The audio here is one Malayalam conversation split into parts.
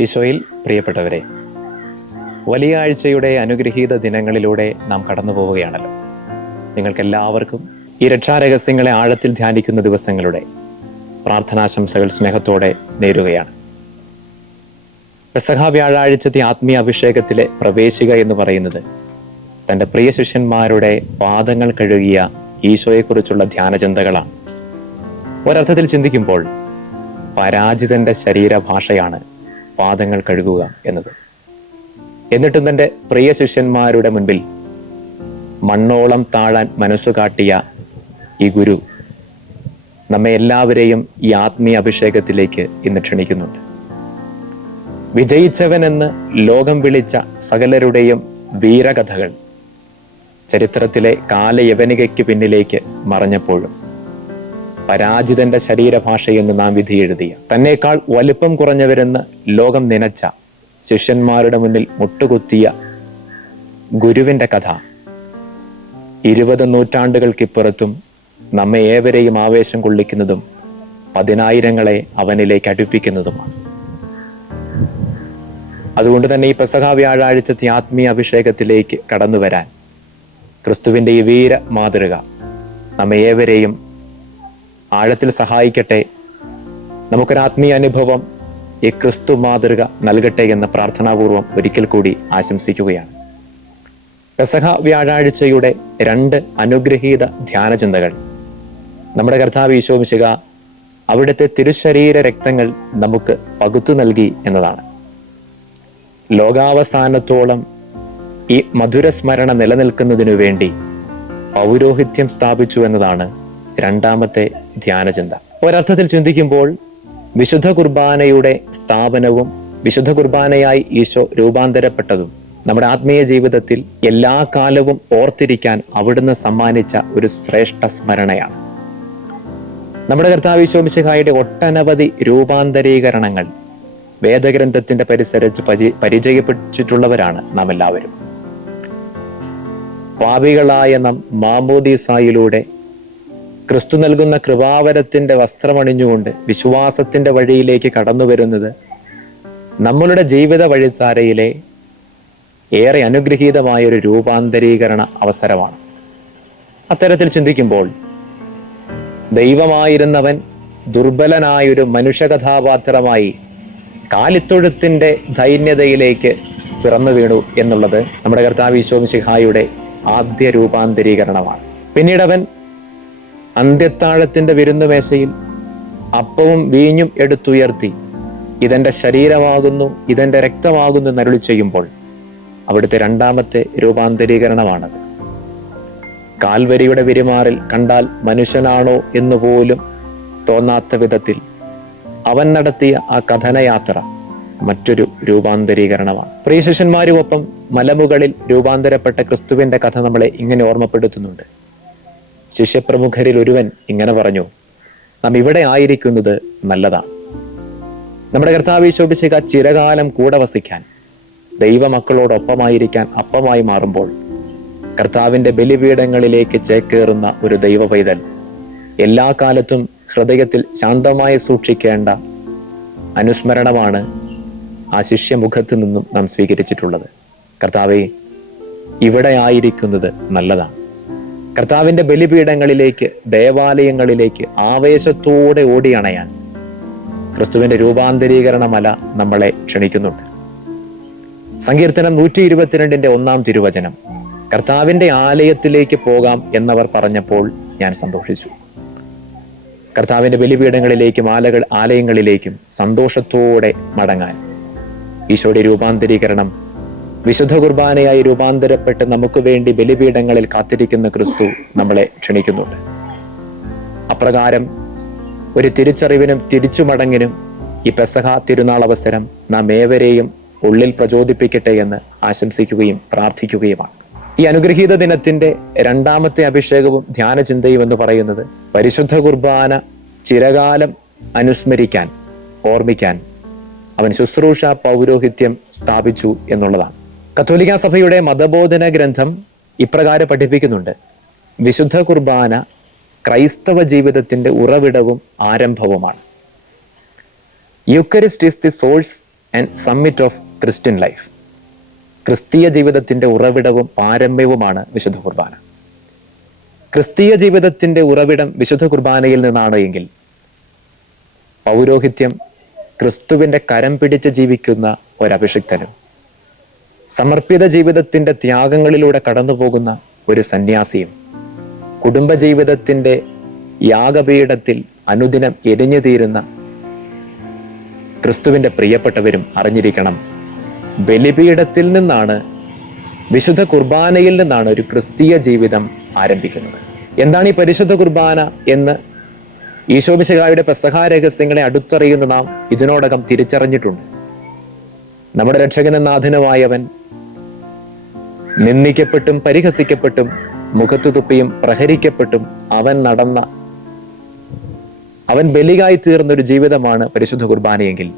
ഈശോയിൽ പ്രിയപ്പെട്ടവരെ വലിയ ആഴ്ചയുടെ അനുഗ്രഹീത ദിനങ്ങളിലൂടെ നാം കടന്നു പോവുകയാണല്ലോ. നിങ്ങൾക്കെല്ലാവർക്കും ഈ രക്ഷാരഹസ്യങ്ങളെ ആഴത്തിൽ ധ്യാനിക്കുന്ന ദിവസങ്ങളുടെ പ്രാർത്ഥനാശംസകൾ സ്നേഹത്തോടെ നേരുകയാണ്. പെസഹ വ്യാഴാഴ്ചത്തെ ആത്മീയ അഭിഷേകത്തിലെ പ്രവേശിക എന്ന് പറയുന്നത് തന്റെ പ്രിയ ശിഷ്യന്മാരുടെ പാദങ്ങൾ കഴുകിയ ഈശോയെക്കുറിച്ചുള്ള ധ്യാനചിന്തകളാണ്. ഒരർത്ഥത്തിൽ ചിന്തിക്കുമ്പോൾ പരാജിതന്റെ ശരീരഭാഷയാണ് പാദങ്ങൾ കഴുകുക എന്നത്. എന്നിട്ടും തന്റെ പ്രിയ ശിഷ്യന്മാരുടെ മുൻപിൽ മണ്ണോളം താഴാൻ മനസ്സു കാട്ടിയ ഈ ഗുരു നമ്മെ എല്ലാവരെയും ഈ ആത്മീയ അഭിഷേകത്തിലേക്ക് ഇന്ന് ക്ഷണിക്കുന്നുണ്ട്. വിജയിച്ചവനെന്ന് ലോകം വിളിച്ച സകലരുടെയും വീരകഥകൾ ചരിത്രത്തിലെ കാലയവനികയ്ക്ക് പിന്നിലേക്ക് മറഞ്ഞപ്പോഴും പരാജിതന്റെ ശരീരഭാഷയെന്ന് നാം വിധി എഴുതിയ തന്നേക്കാൾ വലുപ്പം കുറഞ്ഞവരെന്ന് ലോകം നനച്ച ശിഷ്യന്മാരുടെ മുന്നിൽ മുട്ടുകുത്തിയ ഗുരുവിന്റെ കഥ. ഇരുപത് നൂറ്റാണ്ടുകൾക്കിപ്പുറത്തും നമ്മെ ഏവരെയും ആവേശം കൊള്ളിക്കുന്നതും പതിനായിരങ്ങളെ അവനിലേക്ക് അടുപ്പിക്കുന്നതുമാണ്. അതുകൊണ്ട് തന്നെ ഈ പെസഹ വ്യാഴാഴ്ചത്തെ ആത്മീയ അഭിഷേകത്തിലേക്ക് കടന്നു വരാൻ ക്രിസ്തുവിന്റെ ഈ വീര മാതൃക നമ്മെ ഏവരെയും ആഴത്തിൽ സഹായിക്കട്ടെ. നമുക്കൊരു ആത്മീയ അനുഭവം ഈ ക്രിസ്തു മാതൃക നൽകട്ടെ എന്ന് പ്രാർത്ഥനാപൂർവം ഒരിക്കൽ കൂടി ആശംസിക്കുകയാണ്. പെസഹ വ്യാഴാഴ്ചയുടെ രണ്ട് അനുഗ്രഹീത ധ്യാന ചിന്തകൾ. നമ്മുടെ കർത്താവ് ഈശോമിശിക അവിടുത്തെ തിരുശരീര രക്തങ്ങൾ നമുക്ക് പകുത്തു നൽകി എന്നതാണ്. ലോകാവസാനത്തോളം ഈ മധുരസ്മരണ നിലനിൽക്കുന്നതിനു വേണ്ടി പൗരോഹിത്യം സ്ഥാപിച്ചു എന്നതാണ് രണ്ടാമത്തെ ധ്യാനചിന്ത. ഒരർത്ഥത്തിൽ ചിന്തിക്കുമ്പോൾ വിശുദ്ധ കുർബാനയുടെ സ്ഥാപനവും വിശുദ്ധ കുർബാനയായി ഈശോ രൂപാന്തരപ്പെട്ടതും നമ്മുടെ ആത്മീയ ജീവിതത്തിൽ എല്ലാ കാലവും ഓർത്തിരിക്കാൻ അവിടുന്ന് സമ്മാനിച്ച ഒരു ശ്രേഷ്ഠ സ്മരണയാണ്. നമ്മുടെ കർത്താവ് ഈശോമിശിഹായുടെ ഒട്ടനവധി രൂപാന്തരീകരണങ്ങൾ വേദഗ്രന്ഥത്തിന്റെ പരിസരിച്ച് പരി പരിചയപ്പെട്ടിട്ടുള്ളവരാണ് നാം എല്ലാവരും പാപികളായ നാം മാമോദീസായിലൂടെ ക്രിസ്തു നൽകുന്ന കൃപാവരത്തിന്റെ വസ്ത്രമണിഞ്ഞുകൊണ്ട് വിശ്വാസത്തിന്റെ വഴിയിലേക്ക് കടന്നു വരുന്നത് നമ്മളുടെ ജീവിത വഴിത്താരയിലെ ഏറെ അനുഗ്രഹീതമായ ഒരു രൂപാന്തരീകരണ അവസരമാണ്. അത്തരത്തിൽ ചിന്തിക്കുമ്പോൾ ദൈവമായിരുന്നവൻ ദുർബലനായൊരു മനുഷ്യകഥാപാത്രമായി കാലിത്തൊഴുത്തിന്റെ ദൈന്യതയിലേക്ക് പിറന്നു വീണു എന്നുള്ളത് നമ്മുടെ കർത്താവ് ഈശോമിശിഹായുടെ ആദ്യ രൂപാന്തരീകരണമാണ്. പിന്നീട് അവൻ അന്ത്യത്താഴത്തിന്റെ വിരുന്നുമേശയിൽ അപ്പവും വീഞ്ഞും എടുത്തുയർത്തി. ഇതെന്റെ ശരീരമാകുന്നു ഇതെന്റെ രക്തമാകുന്നു എന്നരുളി ചെയ്യുമ്പോൾ അവിടുത്തെ രണ്ടാമത്തെ രൂപാന്തരീകരണമാണത്. കാൽവരിയുടെ വിരിമാറിൽ കണ്ടാൽ മനുഷ്യനാണോ എന്ന് പോലും തോന്നാത്ത വിധത്തിൽ അവൻ നടത്തിയ ആ കഥനയാത്ര മറ്റൊരു രൂപാന്തരീകരണമാണ്. പ്രിയ ശിഷ്യന്മാരുമൊപ്പം മലമുകളിൽ രൂപാന്തരപ്പെട്ട ക്രിസ്തുവിന്റെ കഥ നമ്മളെ ഇങ്ങനെ ഓർമ്മപ്പെടുത്തുന്നുണ്ട്. ശിഷ്യപ്രമുഖരിൽ ഒരുവൻ ഇങ്ങനെ പറഞ്ഞു നാം ഇവിടെ ആയിരിക്കുന്നത് നല്ലതാണ് നമ്മുടെ കർത്താവ് ശോഭിച്ചിക ചിരകാലം കൂടെ വസിക്കാൻ ദൈവമക്കളോടൊപ്പമായിരിക്കാൻ അപ്പമായി മാറുമ്പോൾ കർത്താവിന്റെ ബലിപീഠങ്ങളിലേക്ക് ചേക്കേറുന്ന ഒരു ദൈവ പൈതൽ എല്ലാ കാലത്തും ഹൃദയത്തിൽ ശാന്തമായി സൂക്ഷിക്കേണ്ട അനുസ്മരണമാണ് ആ ശിഷ്യമുഖത്ത് നിന്നും നാം സ്വീകരിച്ചിട്ടുള്ളത്. കർത്താവെ ഇവിടെ ആയിരിക്കുന്നത് നല്ലതാണ് കർത്താവിന്റെ ബലിപീഠങ്ങളിലേക്ക് ദേവാലയങ്ങളിലേക്ക് ആവേശത്തോടെ ഓടിയണയാൻ ക്രിസ്തുവിന്റെ രൂപാന്തരീകരണമല നമ്മളെ ക്ഷണിക്കുന്നുണ്ട്. സങ്കീർത്തനം നൂറ്റി ഇരുപത്തിരണ്ടിന്റെ ഒന്നാം തിരുവചനം കർത്താവിന്റെ ആലയത്തിലേക്ക് പോകാം എന്നവർ പറഞ്ഞപ്പോൾ ഞാൻ സന്തോഷിച്ചു. കർത്താവിന്റെ ബലിപീഠങ്ങളിലേക്കും ആലകൾ ആലയങ്ങളിലേക്കും സന്തോഷത്തോടെ മടങ്ങാൻ ഈശോയുടെ രൂപാന്തരീകരണം വിശുദ്ധ കുർബാനയായി രൂപാന്തരപ്പെട്ട് നമുക്ക് വേണ്ടി ബലിപീഠങ്ങളിൽ കാത്തിരിക്കുന്ന ക്രിസ്തു നമ്മളെ ക്ഷണിക്കുന്നുണ്ട്. അപ്രകാരം ഒരു തിരിച്ചറിവിനും തിരിച്ചുമടങ്ങിനും ഈ പെസഹ തിരുനാൾ അവസരം നാം ഏവരെയും ഉള്ളിൽ പ്രചോദിപ്പിക്കട്ടെ എന്ന് ആശംസിക്കുകയും പ്രാർത്ഥിക്കുകയുമാണ്. ഈ അനുഗ്രഹീത ദിനത്തിന്റെ രണ്ടാമത്തെ അഭിഷേകവും ധ്യാന ചിന്തയും എന്ന് പറയുന്നത് പരിശുദ്ധ കുർബാന ചിരകാലം അനുസ്മരിക്കാൻ ഓർമ്മിക്കാൻ അവൻ ശുശ്രൂഷ പൗരോഹിത്യം സ്ഥാപിച്ചു എന്നുള്ളതാണ്. കത്തോലിക്ക സഭയുടെ മതബോധന ഗ്രന്ഥം ഇപ്രകാരം പഠിപ്പിക്കുന്നുണ്ട്. വിശുദ്ധ കുർബാന ക്രൈസ്തവ ജീവിതത്തിന്റെ ഉറവിടവും ആരംഭവുമാണ്. Eucharist is the source and summit of Christian life ക്രിസ്തീയ ജീവിതത്തിന്റെ ഉറവിടവും പാരമ്യവുമാണ് വിശുദ്ധ കുർബാന. ക്രിസ്തീയ ജീവിതത്തിന്റെ ഉറവിടം വിശുദ്ധ കുർബാനയിൽ നിന്നാണ് എങ്കിൽ പൗരോഹിത്യം ക്രിസ്തുവിന്റെ കരം പിടിച്ച് ജീവിക്കുന്ന ഒരഭിഷിക്തനും സമർപ്പിത ജീവിതത്തിന്റെ ത്യാഗങ്ങളിലൂടെ കടന്നുപോകുന്ന ഒരു സന്യാസിയും കുടുംബജീവിതത്തിന്റെ യാഗപീഠത്തിൽ അനുദിനം എരിഞ്ഞു തീരുന്ന ക്രിസ്തുവിന്റെ പ്രിയപ്പെട്ടവരും അറിഞ്ഞിരിക്കണം. ബലിപീഠത്തിൽ നിന്നാണ് വിശുദ്ധ കുർബാനയിൽ നിന്നാണ് ഒരു ക്രിസ്തീയ ജീവിതം ആരംഭിക്കുന്നത്. എന്താണ് ഈ പരിശുദ്ധ കുർബാന എന്ന് ഈശോമിശകായുടെ പെസഹാ രഹസ്യങ്ങളെ അടുത്തറിയുന്ന നാം ഇതിനോടകം തിരിച്ചറിഞ്ഞിട്ടുണ്ട്. നമ്മുടെ രക്ഷകനും നാഥനുമായവൻ. നിന്ദിക്കപ്പെട്ടും പരിഹസിക്കപ്പെട്ടും മുഖത്തു തുപ്പിയും പ്രഹരിക്കപ്പെട്ടും അവൻ നടന്ന അവൻ ബലികായി തീർന്ന ഒരു ജീവിതമാണ് പരിശുദ്ധ കുർബാനയെങ്കിൽ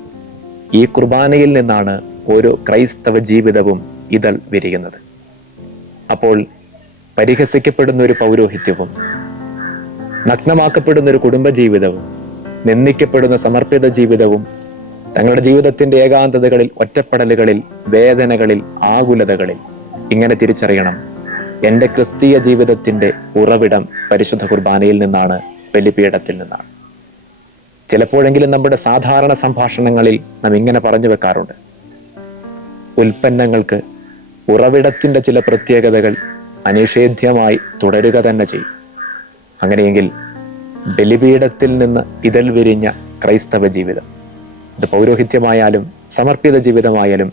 ഈ കുർബാനയിൽ നിന്നാണ് ഓരോ ക്രൈസ്തവ ജീവിതവും ഇതൾ വിരിയുന്നത്. അപ്പോൾ പരിഹസിക്കപ്പെടുന്ന ഒരു പൗരോഹിത്യവും നഗ്നമാക്കപ്പെടുന്ന ഒരു കുടുംബജീവിതവും നിന്ദിക്കപ്പെടുന്ന സമർപ്പിത ജീവിതവും തങ്ങളുടെ ജീവിതത്തിന്റെ ഏകാന്തതകളിൽ ഒറ്റപ്പെടലുകളിൽ വേദനകളിൽ ആകുലതകളിൽ ഇങ്ങനെ തിരിച്ചറിയണം. എന്റെ ക്രിസ്തീയ ജീവിതത്തിന്റെ ഉറവിടം പരിശുദ്ധ കുർബാനയിൽ നിന്നാണ് ബലിപീഠത്തിൽ നിന്നാണ്. ചിലപ്പോഴെങ്കിലും നമ്മുടെ സാധാരണ സംഭാഷണങ്ങളിൽ നാം ഇങ്ങനെ പറഞ്ഞു വെക്കാറുണ്ട്. ഉൽപ്പന്നങ്ങൾക്ക് ഉറവിടത്തിന്റെ ചില പ്രത്യേകതകൾ അനിഷേധ്യമായി തുടരുക തന്നെ ചെയ്യും. അങ്ങനെയെങ്കിൽ ബലിപീഠത്തിൽ നിന്ന് ഇതൽ വിരിഞ്ഞ ക്രൈസ്തവ ജീവിതം ഇത് പൗരോഹിത്യമായാലും സമർപ്പിത ജീവിതമായാലും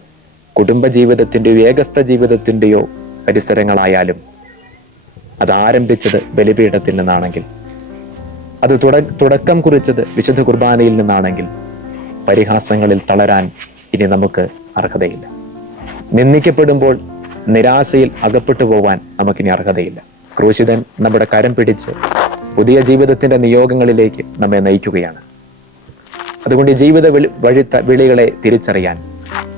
കുടുംബജീവിതത്തിന്റെയോ ഏകസ്ഥ ജീവിതത്തിന്റെയോ പരിസരങ്ങളായാലും അത് ആരംഭിച്ചത് ബലിപീഠത്തിൽ നിന്നാണെങ്കിൽ. അത് തുട തുടക്കം കുറിച്ചത് വിശുദ്ധ കുർബാനയിൽ നിന്നാണെങ്കിൽ പരിഹാസങ്ങളിൽ തളരാൻ ഇനി നമുക്ക് അർഹതയില്ല. നിന്ദിക്കപ്പെടുമ്പോൾ നിരാശയിൽ അകപ്പെട്ടു പോവാൻ നമുക്കിനി അർഹതയില്ല. ക്രൂശിതൻ നമ്മുടെ കരം പിടിച്ച് പുതിയ ജീവിതത്തിന്റെ നിയോഗങ്ങളിലേക്ക് നമ്മെ നയിക്കുകയാണ്. അതുകൊണ്ട് ജീവിത വിളി വഴി വിളികളെ തിരിച്ചറിയാൻ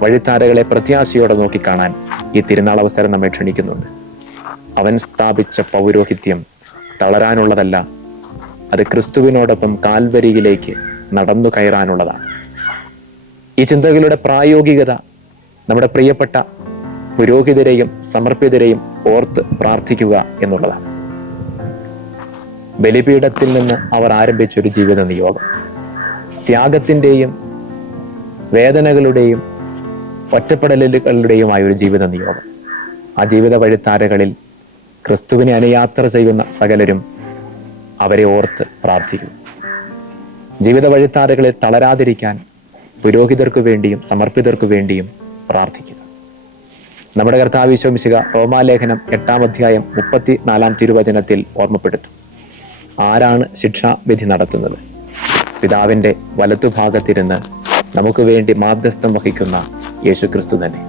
വഴിത്താരകളെ പ്രത്യാശയോടെ നോക്കിക്കാണാൻ ഈ തിരുനാൾ അവസരം നമ്മെ ക്ഷണിക്കുന്നുണ്ട്. അവൻ സ്ഥാപിച്ച പൗരോഹിത്യം തളരാനുള്ളതല്ല അത് ക്രിസ്തുവിനോടൊപ്പം കാൽവരിയിലേക്ക് നടന്നു കയറാനുള്ളതാണ്. ഈ ചിന്തകളുടെ പ്രായോഗികത നമ്മുടെ പ്രിയപ്പെട്ട പുരോഹിതരെയും സമർപ്പിതരെയും ഓർത്ത് പ്രാർത്ഥിക്കുക എന്നുള്ളതാണ്. ബലിപീഠത്തിൽ നിന്ന് അവർ ആരംഭിച്ച ഒരു ജീവിത നിയോഗം. ത്യാഗത്തിന്റെയും വേദനകളുടെയും ഒറ്റപ്പെടലുകളുടെയുമായ ഒരു ജീവിത നിയോഗം. ആ ജീവിത വഴിത്താരകളിൽ ക്രിസ്തുവിനെ അനുയാത്ര ചെയ്യുന്ന സകലരും അവരെ ഓർത്ത് പ്രാർത്ഥിക്കും ജീവിത വഴിത്താരകളിൽ തളരാതിരിക്കാൻ പുരോഹിതർക്കു വേണ്ടിയും സമർപ്പിതർക്കു വേണ്ടിയും പ്രാർത്ഥിക്കുക. നമ്മുടെ കർത്താവിശ്വമിശിക റോമാലേഖനം എട്ടാം അധ്യായം മുപ്പത്തി നാലാം തിരുവചനത്തിൽ ഓർമ്മപ്പെടുത്തും. ആരാണ് ശിക്ഷാവിധി നടത്തുന്നത്? പിതാവിന്റെ വലത്തുഭാഗത്തിരുന്ന് നമുക്ക് വേണ്ടി മാധ്യസ്ഥം വഹിക്കുന്ന യേശു ക്രിസ്തു തന്നെ.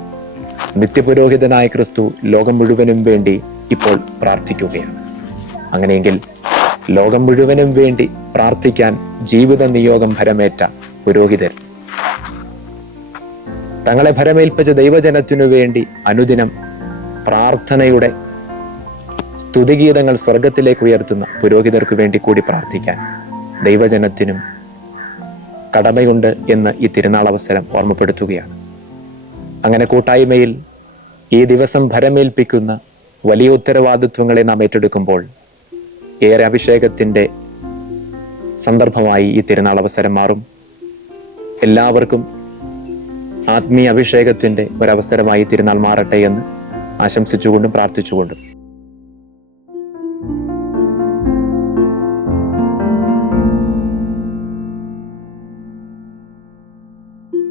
നിത്യപുരോഹിതനായ ക്രിസ്തു ലോകം മുഴുവനും വേണ്ടി ഇപ്പോൾ പ്രാർത്ഥിക്കുകയാണ്. അങ്ങനെയെങ്കിൽ ലോകം മുഴുവനും വേണ്ടി പ്രാർത്ഥിക്കാൻ ജീവിത നിയോഗം ഭരമേറ്റ പുരോഹിതർ തങ്ങളെ ഭരമേൽപ്പിച്ച ദൈവജനത്തിനു വേണ്ടി അനുദിനം പ്രാർത്ഥനയുടെ സ്തുതിഗീതങ്ങൾ സ്വർഗത്തിലേക്ക് ഉയർത്തുന്ന പുരോഹിതർക്ക് വേണ്ടി കൂടി പ്രാർത്ഥിക്കാൻ ദൈവജനത്തിനും കടമയുണ്ട് എന്ന് ഈ തിരുനാൾ അവസരം ഓർമ്മപ്പെടുത്തുകയാണ്. അങ്ങനെ കൂട്ടായ്മയിൽ ഈ ദിവസം ഭരമേൽപ്പിക്കുന്ന വലിയ ഉത്തരവാദിത്വങ്ങളെ നാം ഏറ്റെടുക്കുമ്പോൾ ഏറെ അഭിഷേകത്തിന്റെ സന്ദർഭമായി ഈ തിരുനാൾ അവസരം മാറും. എല്ലാവർക്കും ആത്മീയ അഭിഷേകത്തിന്റെ ഒരവസരമായി തിരുനാൾ മാറട്ടെ എന്ന് ആശംസിച്ചുകൊണ്ടും പ്രാർത്ഥിച്ചുകൊണ്ടും.